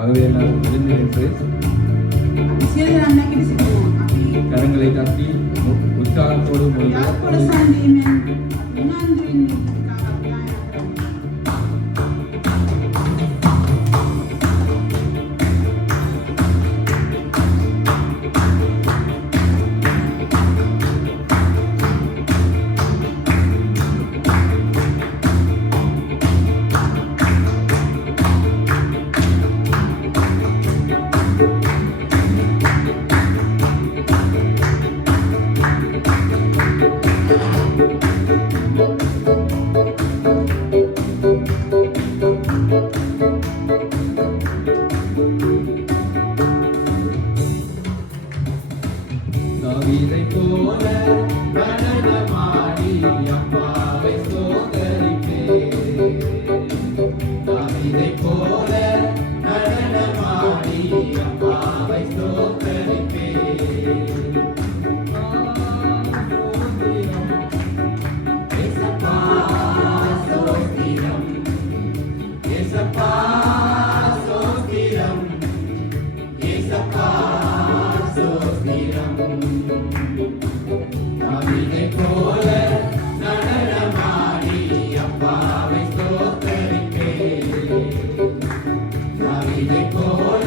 ஆகவே எல்லாரும் எழுந்து நின்று கரங்களை தட்டி உற்சாகத்தோடு தாவீதை போல நடனமாடி அப்பாவை ஸ்தோத்தரிப்பேன். தாவீதை போல நடனமாடி அப்பாவை ஸ்தோத்தரிப்பேன். ஏசப்பா ஸ்தோத்திரம், ஏசப்பா ஸ்தோத்திரம், ஏசப்பா ஸ்தோத்திரம். தாவீதை போல நடனமாடி அப்பாவை ஸ்தோத்தரிப்பேன். தாவீதை போல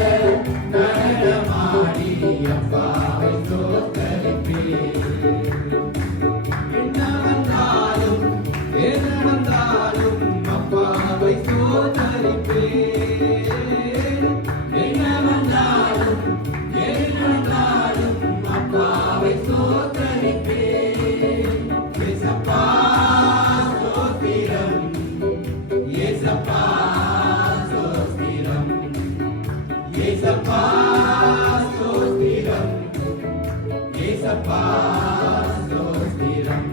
நடனமாடி அப்பாவை ஸ்தோத்தரிப்பேன். என்ன வந்தாலும் ஏது நடந்தாலும் அப்பாவை ஸ்தோத்தரிப்பேன். என்ன வந்தாலும் ஏது நடந்தாலும் அப்பாவை ஸ்தோத்தரிப்பேன். ஏசப்பா ஸ்தோத்திரம், ஏசப்பா ஸ்தோத்திரம், ஏசப்பா ஸ்தோத்திரம், ஏசப்பா ஸ்தோத்திரம்.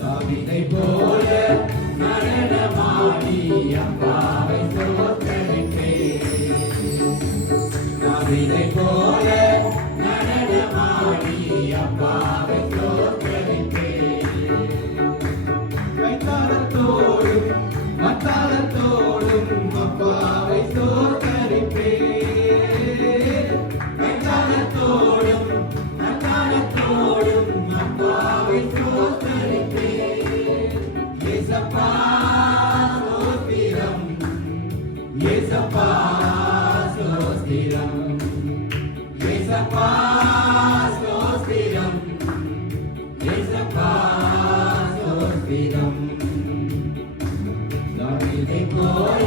தாவீதை போல நடனமாடி அப்பாவை ஸ்தோத்தரிப்பேன். தாவீதை போல நடனமாடி அப்பாவை ஸ்தோத்தரிப்பேன். கைத்தாளத்தோடும் மத்தாளத்தோடும் அப்பாவை ஸ்தோத்தரிப்பேன். கைத்தாளத்தோடும் மத்தாளத்தோடும் அப்பாவை ஸ்தோத்தரிப்பேன். ஏசப்பா ஸ்தோத்திரம், ஏசப்பா ஸ்தோத்திரம், ஏசப்பா ஸ்தோத்திரம், ஏசப்பா ஸ்தோத்திரம். தாவீதை போல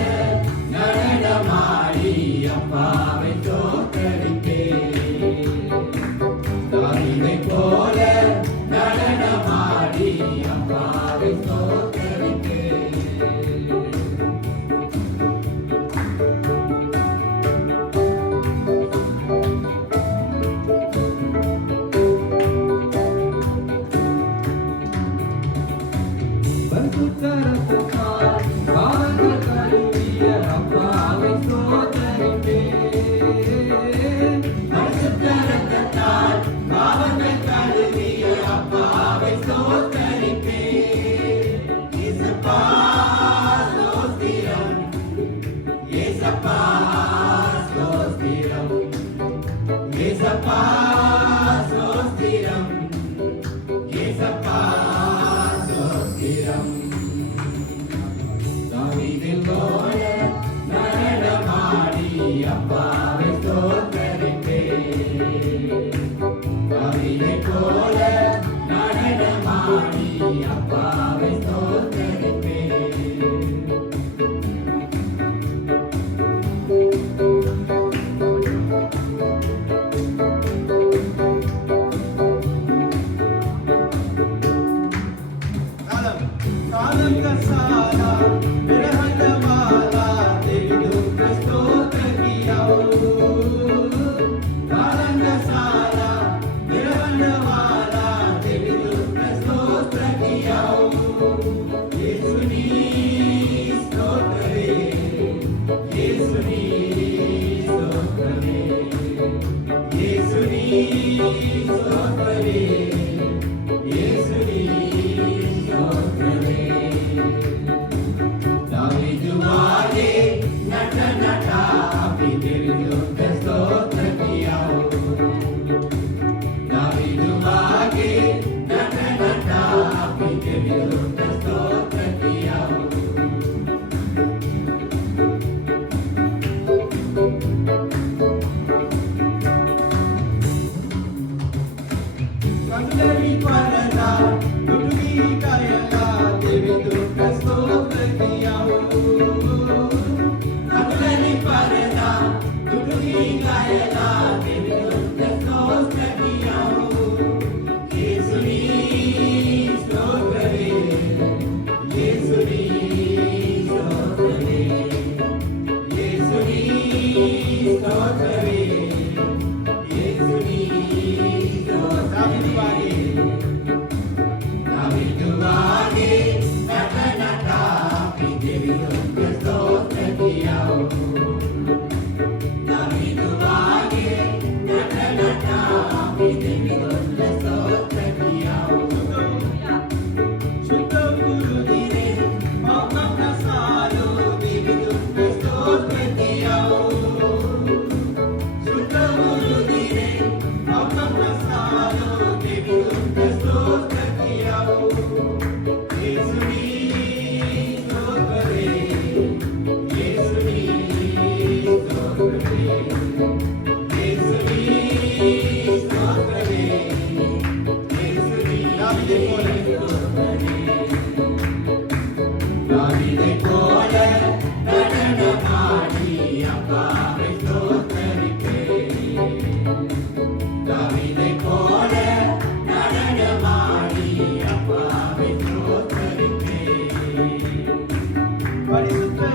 நடனமாடி அப்பாவை ஸ்தோத்தரிப்பேன். தாவீதை போல நடனமாடி அப்பாவை ஸ்தோத்தரிப்பேன். பரிசுத்த இரத்தத்தால் பாவங்கள் கழுவிய அப்பாவை ஸ்தோத்தரிப்பேன். பரிசுத்த இரத்தத்தால் பாவங்கள் கழுவிய அப்பாவை ஸ்தோத்தரிப்பேன். ஏசப்பா ஸ்தோத்திரம், ஏசப்பா ஸ்தோத்திரம், ஏசப்பா ஸ்தோத்திரம், ஏசப்பா ஸ்தோத்திரம். தாவீதை போல நடனமாடி அப்பாவை ஸ்தோத்தரிப்பேன். தாவீதை போல நடனமாடி அப்பாவை ஸ்தோத்தரிப்பேன்.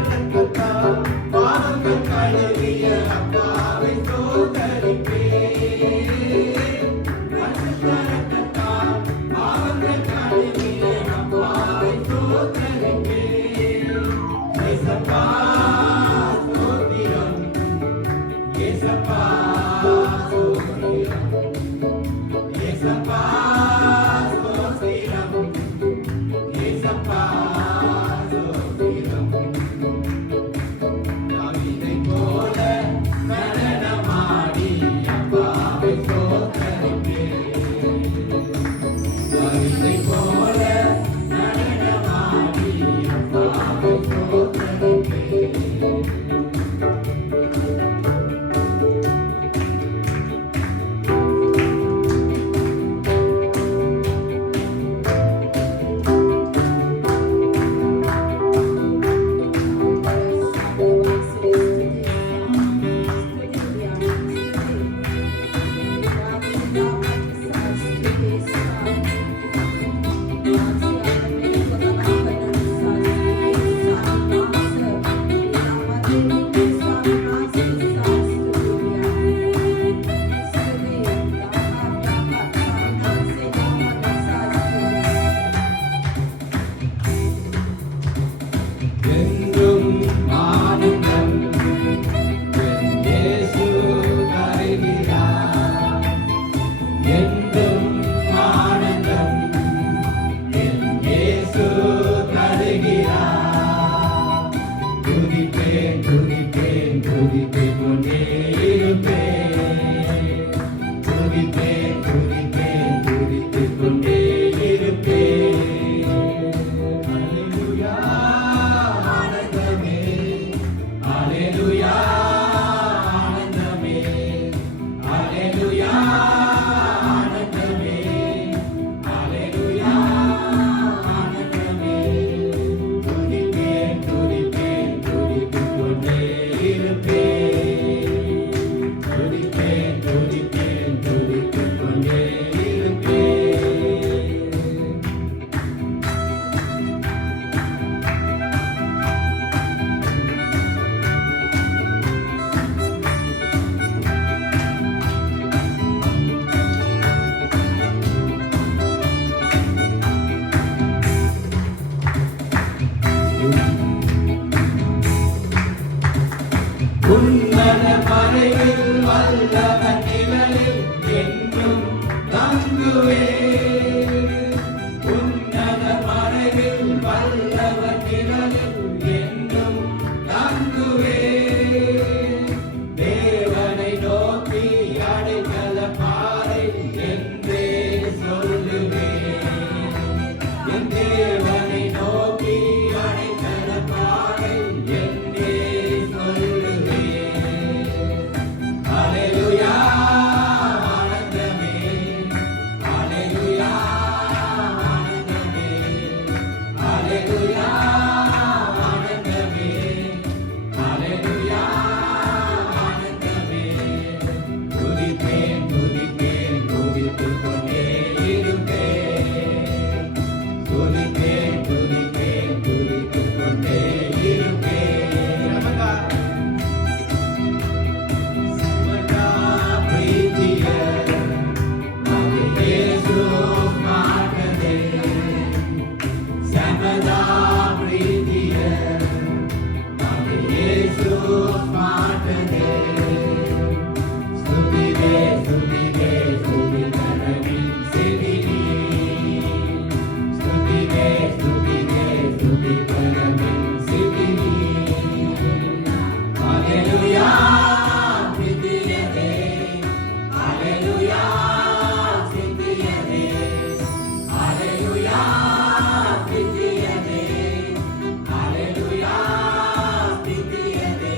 ரத்தத்தால் பாவங்கள் கழுவிய அப்பாவை ஸ்தோத்தரிப்பேன். பரிசுத்த ரத்தத்தால் பாவங்கள் கழுவிய அப்பாவை ஸ்தோத்தரிப்பேன். இயேசப்பா ஸ்தோத்திரம், இயேசப்பா ஸ்தோத்திரம், இயேசப்பா ஸ்தோத்திரம், இயேசப்பா ஸ்தோத்திரம். தாவீதைப் போல நடனமாடி அப்பாவை ஸ்தோத்தரிப்பேன். தாவீதைப் போல நடனமாடி அப்பாவை ஸ்தோத்தரிப்பேன். என்றும் ஆனந்தம் என் இயேசு தருகிறார். என்றும் ஆனந்தம் என் இயேசு தருகிறார். துதிப்பேன் துதிப்பேன் துதித்துக் கொண்டே இருப்பேன். துதிப்பேன் துதிப்பேன் துதித்துக் கொண்டே இருப்பேன். அல்லேலூயா ஆனந்தமே, அல்லேலூயா ஆனந்தமே, அல்லேலூயா ஆனந்தமே, அல்லேலூயா ஆனந்தமே. துதிப்பேன் துதிப்பேன் துதித்துக் கொண்டே இருப்பேன். துதிப்பேன் துதிப்பேன் துதித்துக் கொண்டே இருப்பேன். உன்னத மறைவில் வல்லவன் நிழலில் என்றும் தங்குவேன். உன்னத மறைவில் வல்லவன் நிழலில் என்றும் தங்குவேன். தேவனை நோக்கி அடைக்கல பாறை என்றே சொல்லுவேன். என் தேவனை நோக்கி அடைக்கல பாறை என்றே சொல்லுவேன். அல்லேலூயா ஆனந்தமே, அல்லேலூயா ஆனந்தமே, அல்லேலூயா ஆனந்தமே, அல்லேலூயா ஆனந்தமே. துதிப்பேன் துதிப்பேன் துதித்துக் கொண்டே இருப்பேன். துதிப்பேன் துதிப்பேன் துதித்துக் கொண்டே இருப்பேன். समदा प्रीतिय मगे येशु माटदे. समदा प्रीतिय मगे येशु माटदे. स्तुतिवे स्तुतिवे स्तुति करमिन सिदिनी. स्तुतिवे स्तुतिवे स्तुति करमिन सिदिनी. Alleluia, Siddiyade, Alleluia, Siddiyade, Alleluia, Siddiyade, Alleluia, Siddiyade.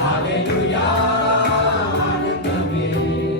Hallelujah, ஆனந்தமே.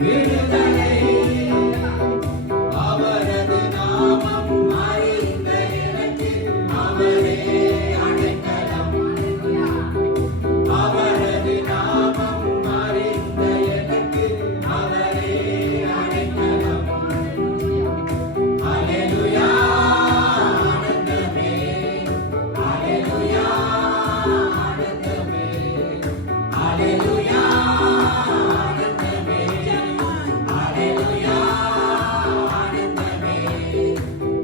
விடுதலை. அவரது நாமம் அறிந்த எனக்கு அவரே அடைக்கலம். அவரது நாமம் அறிந்த எனக்கு அவரே அடைக்கலம். அல்லேலூயா ஆனந்தமே, அல்லேலூயா ஆனந்தமே, அல்லேலூயா ஆனந்தமே, அல்லேலூயா ஆனந்தமே.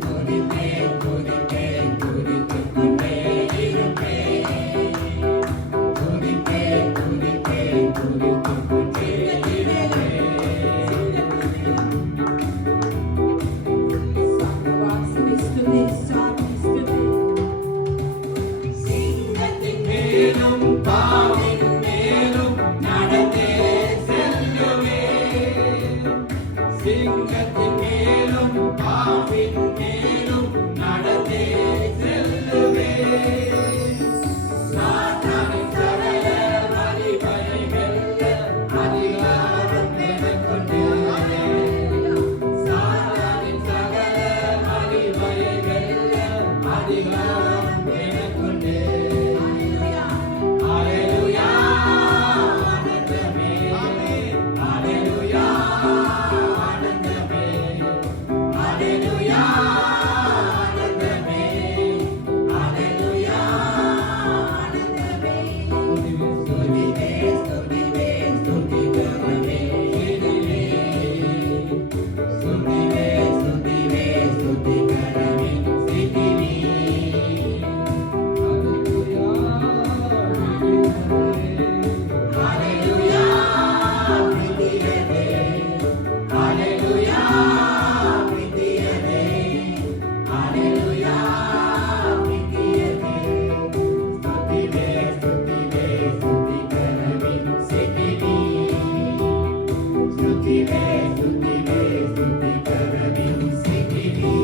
துதிப்பேன் துதிப்பேன் துதித்துக் கொண்டே இருப்பேன். துதிப்பேன் துதிப்பேன் துதித்துக் கொண்டே இருப்பேன். சிங்கத்தின் மேலும் பாவின் மேலும் நடந்தே செல்லுவேன். சிங்கத்தின் மேலும் பாவின் மேலும் நடந்தே செல்லுவேன். சாத்தானின் சகல வலிமையை வெல்ல அதிகாரம் எனக்குண்டு. சாத்தானின் சகல வலிமையை வெல்ல அதிகாரம் எனக்குண்டு. அல்லேலூயா ஆனந்தமே, அல்லேலூயா ஆனந்தமே, அல்லேலூயா ஆனந்தமே, அல்லேலூயா ஆனந்தமே. ஸ்துதிப்பேன் ஸ்துதிப்பேன் ஸ்துதிக்கிறவனே சிதிவே. ஸ்துதிப்பேன் ஸ்துதிப்பேன் ஸ்துதிக்கிறவனே சிதிவே. அல்லேலூயா விதியதே, அல்லேலூயா விதியதே, அல்லேலூயா விதியதே. ஸ்துதிவே ஸ்துதிவே ஸ்துதிக்கிறவனே சிதிவே. ஸ்துதிவே ஸ்துதிவே ஸ்துதிக்கிறவனே சிதிவே.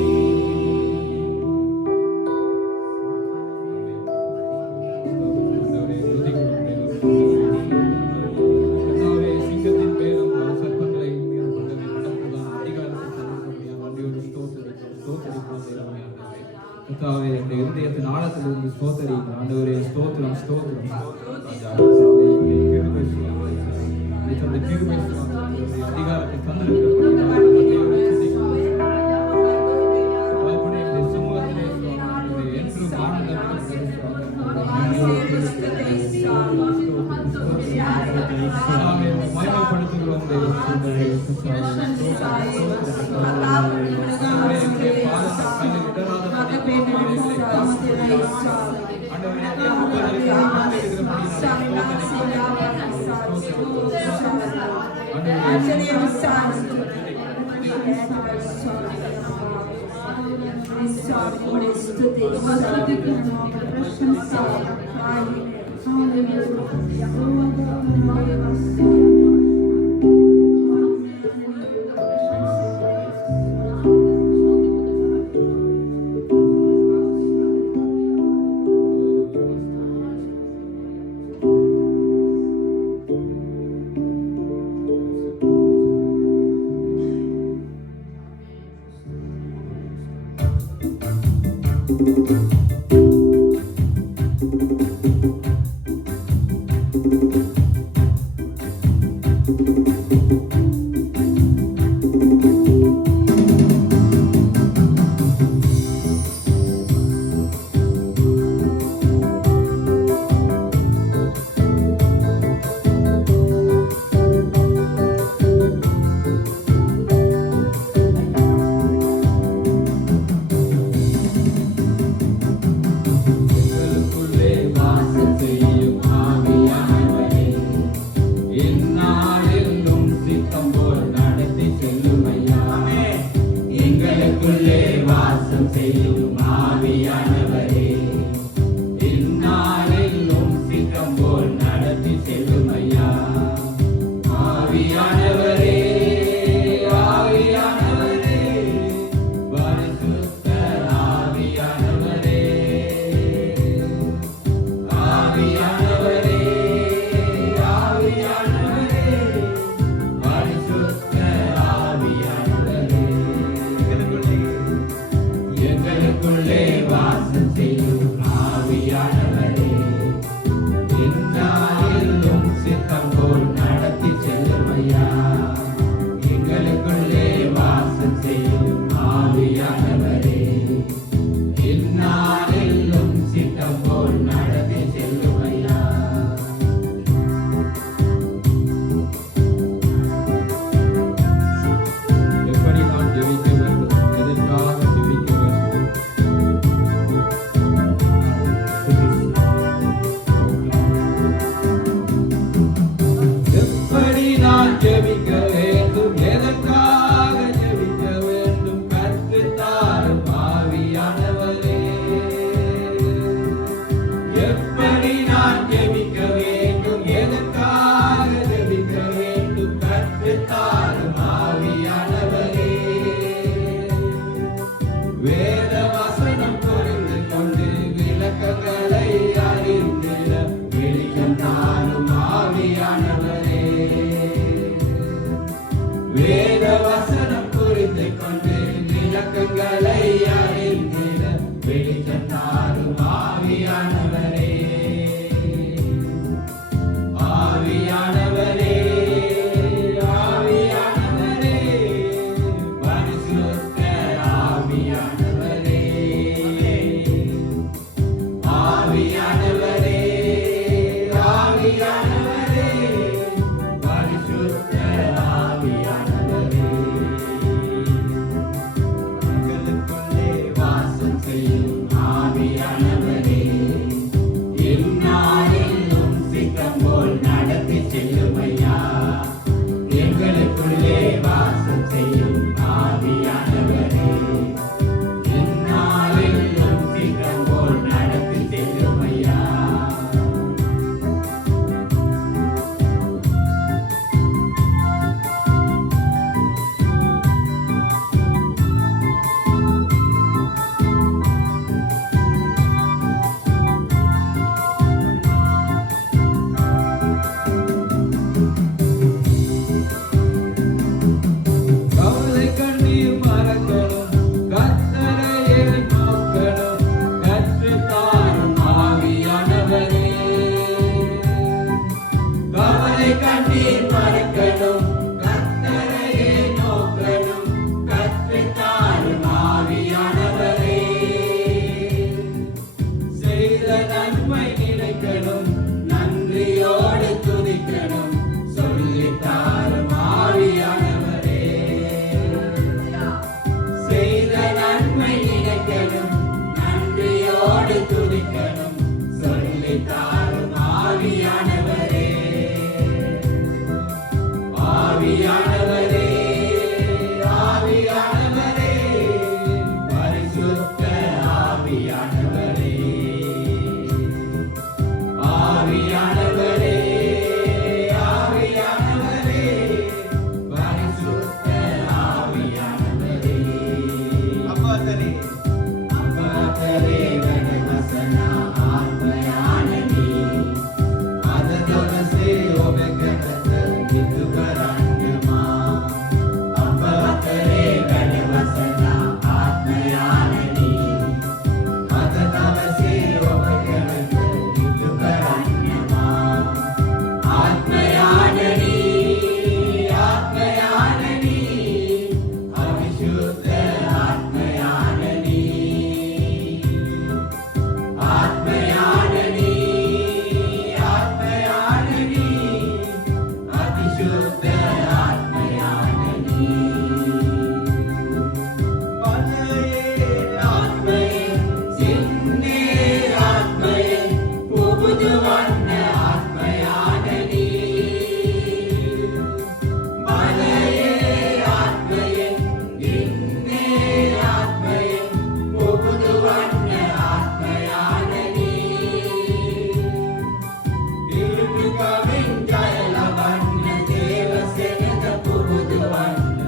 கர்த்தாவே, சிங்கத்தின் மேலும் சர்ப்பங்களை மீறும் கொண்டதை நடப்பதான அதிகாரத்தை தந்திருக்கிறபடியால் நன்றியோடு ஸ்தோத்திரிக்கிறோம் தேவனே. கர்த்தாவே, எங்களுடைய இருதயத்தின் ஆழத்திலிருந்து ஸ்தோத்திரிக்கிறோம் ஆண்டவரே. ஸ்தோத்திரம் ஸ்தோத்திரம் ஸ்தோத்திரம் ராஜா. கர்த்தாவே, எங்களை கிருபை செய்யும். நீ தந்த கிருபை செய்யும். அதிகாரத்தை தந்திருக்கிறபடியால் நன்றியோடு துதிக்கிறோம். கர்த்தாவே, இந்த சமூகத்திலே சுவாமி என்றும் ஆனந்தம் மயப்படுத்துகிறோம் பரிசுத்த வேத வசனம் புரிந்து கொண்டு விளக்கங்களை அறிந்திட வெளிச்சம் தாரும் ஆவியானவரே, ஆவியானவரே, ஆவியானவரே, பரிசுத்த ஆவியானவரே, ஆவியானவரே, ஆவியானவரே, பரிசுத்த ஆவியானவரே, எங்களுக்குள்ளே வாசம் செய்யும் ஆவியானவரே, எந்நாளிலும் சித்தம் போல் நடத்தி செல்லுமையா. எங்களுக்குள்ளே வாசம் செய்யும் ஆவியானவரே, எந்நாளிலும் சித்தம் போல் நடத்தி செல்லுமையா. கவலை கண்ணீர் மறக்கணும், கர்த்தரையே நோக்கணும், கற்றுத்தாரும் ஆவியானவரே. கவலை கண்ணீர் மறக்கணும், கர்த்தரையே நோக்கணும், கற்றுத்தாரும் ஆவியானவரே. செய்த நன்மை நினைக்கணும், நன்றியோடு துதிக்கணும், சொல்லித்தாரும் ஆவியானவரே. செய்த நன்மை நினைக்கணும், நன்றியோடு துதிக்கணும், சொல்லித்தாரும் ஆவியானவரே, ஆவியானவரே, ஆவியானவரே, பரிசுத்த ஆவியானவரே, ஆவியானவரே, ஆவியானவரே, பரிசுத்த ஆவியானவரே. அப்பாத்தரே ಅಪ್ಪತರೆ ವಚನ ಆತ್ಮಯಾನನಿ ಅದದೊಲಸೆ ಒಬೆಗತ ನಿತು ಬರಣ್ಯಮ. ಅಪ್ಪತರೆ ವಚನ ಆತ್ಮಯಾನನಿ ಅದದೊಲಸೆ ಒಬೆಗತ ನಿತು ಬರಣ್ಯಮ. ಆತ್ಮಯಾನನಿ ಆತ್ಮಯಾನನಿ ಅವಿಶುದ್ಧ ಆತ್ಮಯಾನನಿ, ಆತ್ಮಯಾನನಿ, ಆತ್ಮಯಾನನಿ, ಅತಿಶುದ್ಧ ಆತ್ಮಯಾನನಿ. பழைய ஆத்மையே, சின்னே ஆத்மையே, புகுது வண்ண ஆத்மயானனி. பழைய ஆத்மையே, சின்னே ஆத்மையே, புகுது வண்ண ஆத்மயானனி. இருட்டு கவிஞல வண்ண தேவ செனத புகுது வண்ண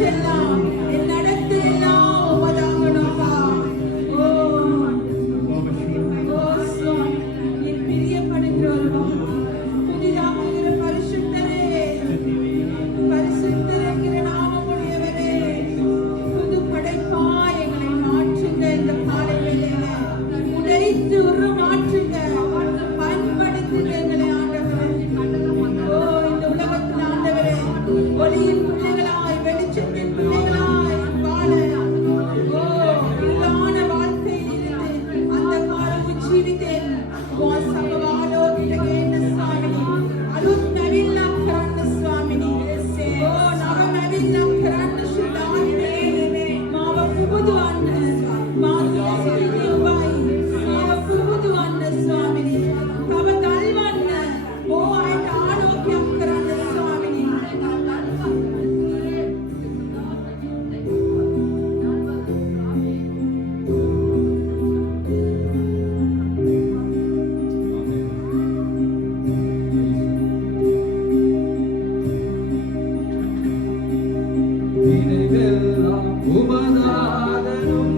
பேச்செல்லாம் என் நடத்தை எல்லாம் உமதாகணும்பா. ஓ சுவாமி, என் பிரியப்படுகிறோம். புதிதாகுகிற பரிசுத்தரே, பரிசுத்தர் என்கிற நாமமுடையவரே, புது படைப்பாய் எங்களை மாற்றுங்க. இந்த காலை வேளையில உடைத்து உருமாற்றுங்க, பயன்படுத்துங்க எங்களை ஆண்டவரே. ஓ இந்த உலகத்தில் ஆண்டவரே, ஒளியின் பிள்ளைகளாய், வெளிச்சத்தின் பிள்ளைகளாய் வாழ, ஓ இருளான வாழ்க்கையிலிருந்து அந்த காலము జీవిතෙන් వాసవవాలో తిరగేన స్వామిని అలుత్నవిల్ల කරන්න ස්වාමිනී. ఓ නවමැවිල්ල කරන්න ශුද්ධාත්මේ මාව පුබුදුවන්න, මා තුළ සිටින ඔබයි මාව පුබුදුවන්න ස්වාමිනී. තව දල්වන්න, ඕ අයට ආලෝකයක් කරන්න ස්වාමිනී. நினைவெல்லாம் உமதாகணும்,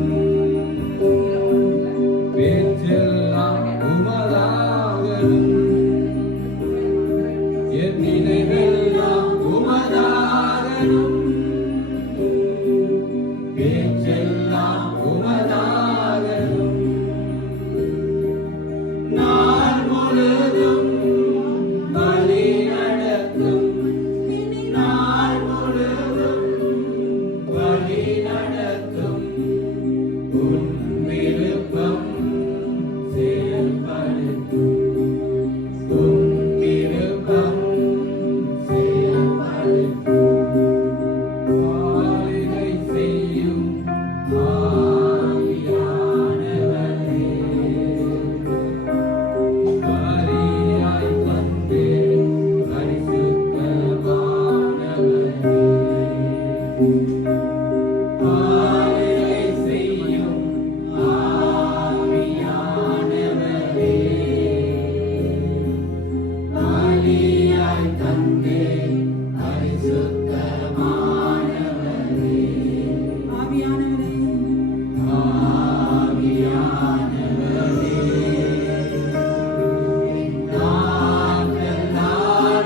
பேச்செல்லாம் உமதாகணும். என் நினைவெல்லாம் உமதாகணும், பேச்செல்லாம் உமதாகணும். நாள் முழுதும் வழி நடத்தும், நாள் முழுதும் வழி நடத்தும். உன் விருப்பம் செயல்படுத்தும், உன் விருப்பம் செயல்படுத்தும். ஆளுகை செய்யும் ஆவியானவரே, பலியாய் தந்தே பரிசுத்தமானவரே. ஆளுகை செய்யும் ஆவியானவரே, பலியாய் தந்தே பரிசுத்தமானவரே. ஆவியானவரே, ஆவியானவரே,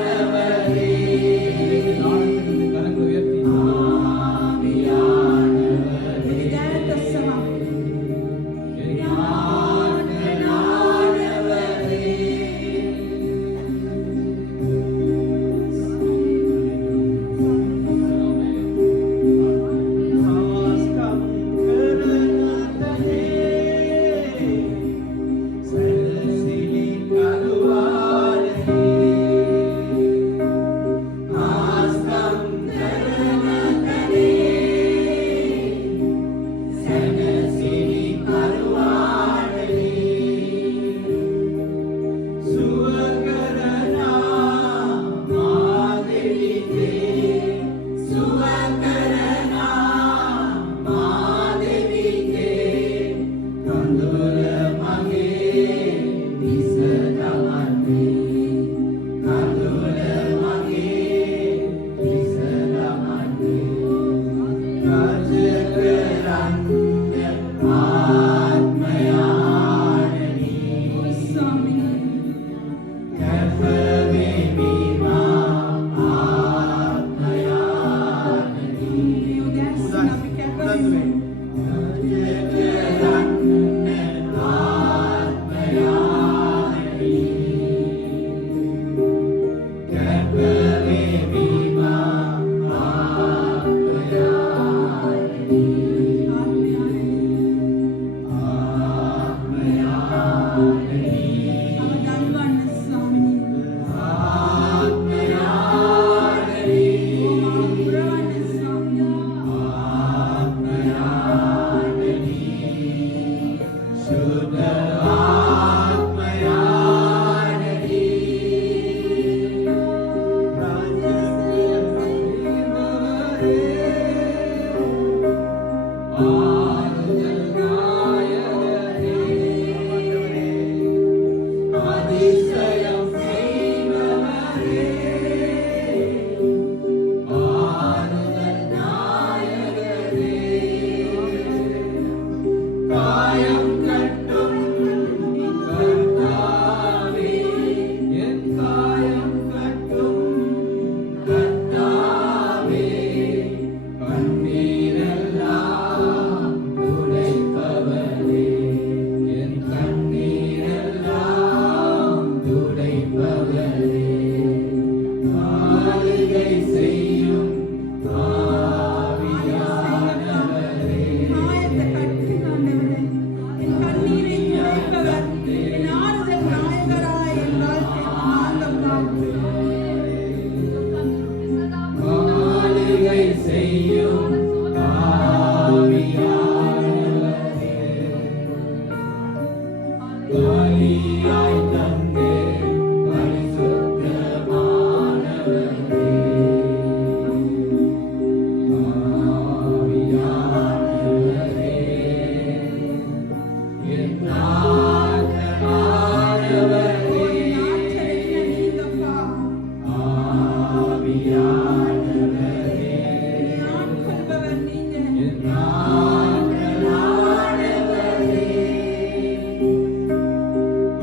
நாதனானவரே, நாதத்திலிருந்து கரங்களை உயர்த்தி ஆவியானவரே, விதானத்தசமா நாதனானவரே. செய்யும் ஆவியானவரே, பலியாய் தந்தே பரிசுத்தமானவரே, ஆவியானவரே, என் ஆத்மானவரே, நீங்கப்பா ஆவியானவரே, ஆட்கொள்பவர் நீங்க என் ஆத்மானவரே,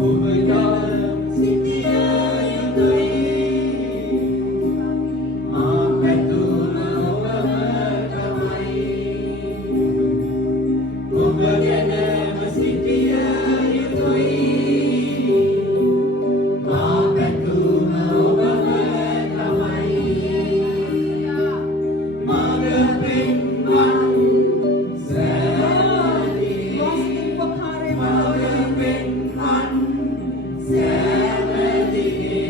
உமைதானம் சித்தியாயுதை, ஆபத்துனவமகமை, உபகனம சித்தியாயுதை, ஆபத்துனவமகமை, மகப்பெண்மண் சேதி, உபகாரம் மகப்பெண்மண் சேவதியே,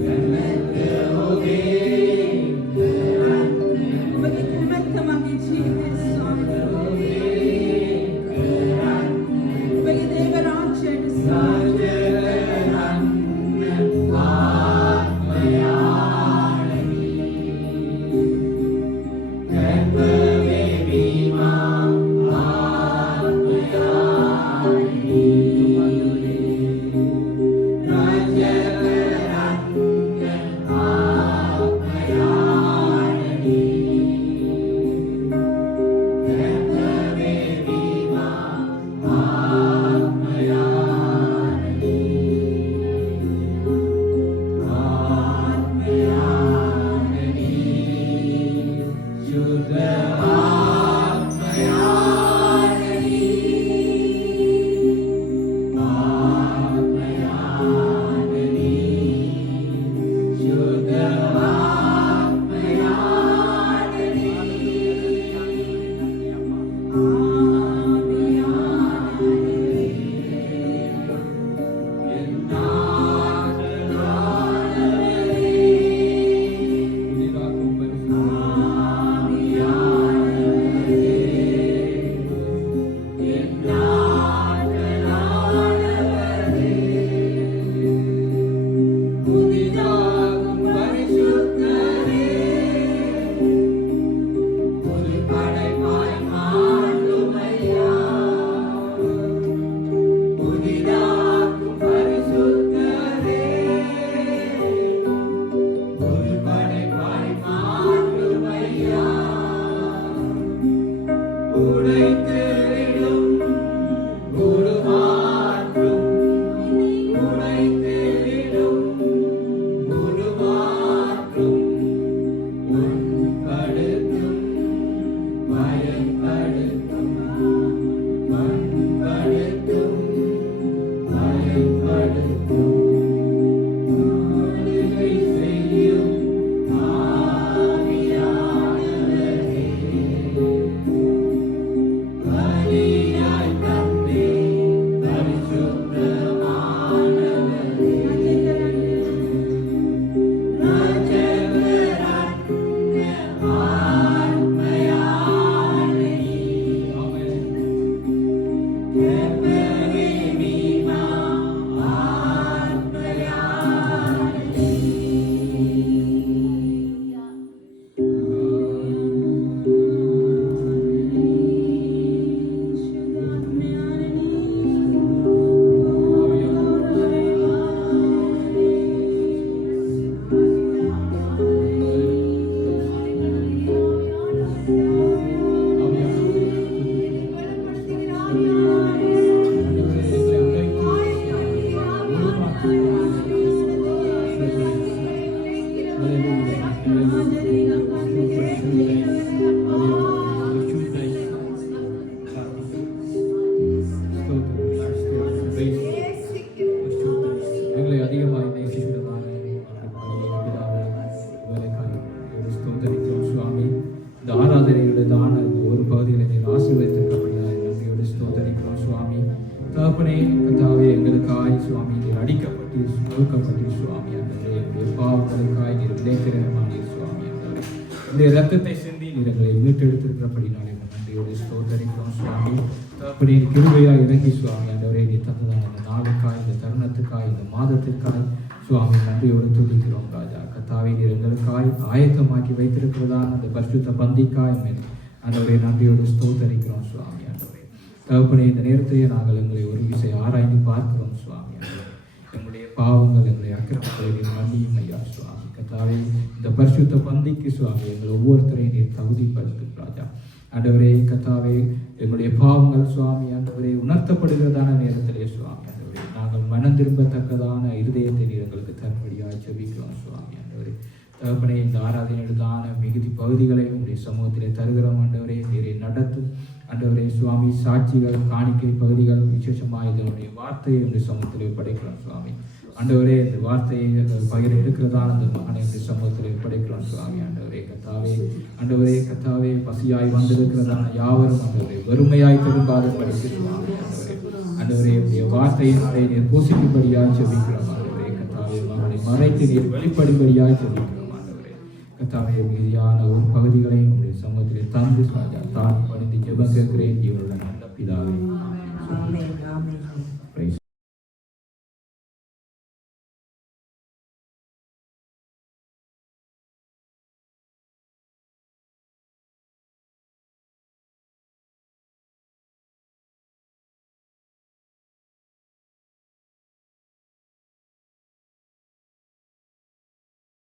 கனத்தோவே உமக்கு நிமித்தமாக ஜீவிக்கிற சுவாமி உமக்கு தேவராஜ்யம் சுவாமி எங்களை அதிகமாக நேசிக்கிறதான ஸ்தோத்தரிக்கிறோம் சுவாமி. இந்த ஆராதனையுடைய தான ஒரு பகுதியில் நீர் ஆசீர்வதித்திருக்கப்படியாக நன்றியோடு ஸ்தோத்தரிக்கிறோம் சுவாமி. தகப்பனே கர்த்தாவே, எங்களுக்காய் சுவாமி நீர் அடிக்கப்பட்டு நொறுக்கப்பட்டு சுவாமி, அந்த பாவங்களுக்காய் நீர் விதைக்கிறமானீர் சுவாமி. இந்த ரத்தத்தை சிந்தி நீர் எங்களை மீட்டெடுத்திருக்கிறபடினாலே நன்றியோடு ஸ்தோத்தரிக்கிறோம் சுவாமி. அப்படி கிருபையாக இறங்கி சுவாமி ஆண்டவரே நீ தந்ததான இந்த நாளுக்காய், இந்த தருணத்துக்காய், இந்த மாதத்திற்காய் சுவாமி நன்றியோடு துதிக்கிறோம் ராஜா. கர்த்தாவே நீர் எங்களுக்காய் ஆயத்தமாக்கி வைத்திருக்கிறதான அந்த பரிசுத்த பந்திக்காய் ஆண்டவரே நன்றியோடு ஸ்தோத்தரிக்கிறோம் சுவாமி ஆண்டவரே. தகப்பனே இந்த நேரத்தையே நாங்கள் எங்களை ஒரு விசை ஆராய்ந்து பார்க்கிறோம் சுவாமி ஆண்டவரே. எங்களுடைய பாவங்கள், எங்களுடைய அக்கிரமங்களை நீர் மன்னியும் ஐயா சுவாமி. கர்த்தாவே இந்த பரிசுத்த பந்திக்கு சுவாமி எங்கள் ஒவ்வொருத்தரையும் நீர் தகுதிப்படுத்தும் ராஜா. ஆண்டவரே கர்த்தாவே எங்களுடைய பாவங்கள் சுவாமி ஆண்டவரே உணர்த்தப்படுகிறதான நேரத்திலே சுவாமி ஆண்டவரே நாங்கள் மனம் திரும்பத்தக்கதான இருதயத்தை நீர் எங்களுக்கு தரும்படியாக ஜெபிக்கிறோம் சுவாமி ஆண்டவரே. தகப்பனே இந்த ஆராதனையுடனான மிகுதி பகுதிகளை உங்களுடைய சமூகத்திலே தருகிறோம் ஆண்டவரே. நீரை நடத்தும் ஆண்டவரே சுவாமி. சாட்சிகள், காணிக்கை பகுதிகள், விசேஷமாக இதனுடைய வார்த்தையை உங்களுடைய சமூகத்திலே படைக்கிறோம் சுவாமி ஆண்டவரே. இந்த வார்த்தையை பகிர இருக்கிறதான அந்த மகனை சமூகத்திலே படைக்கிறோம் சுவாமி ஆண்டவரே. கத்தாவே ஆண்டவரே கத்தாவே பசியாய் வந்திருக்கிறதான யாவரும் ஆண்டவரே வெறுமையாய் திரும்பாத படிக்க சுவாமி ஆண்டவரே. ஆண்டவரே உடைய வார்த்தையினாலே நீர் போஷிக்கும்படியாய் ஜெபிக்கிறோம் ஆண்டவரே. கத்தாவே மகனை மறைத்து நீர் வெளிப்படும்படியாய் ஜெபிக்கிறோம் ஆண்டவரே. கத்தாவே மீதியான ஒரு பகுதிகளையும் உடைய சமூகத்திலே தந்து ராஜா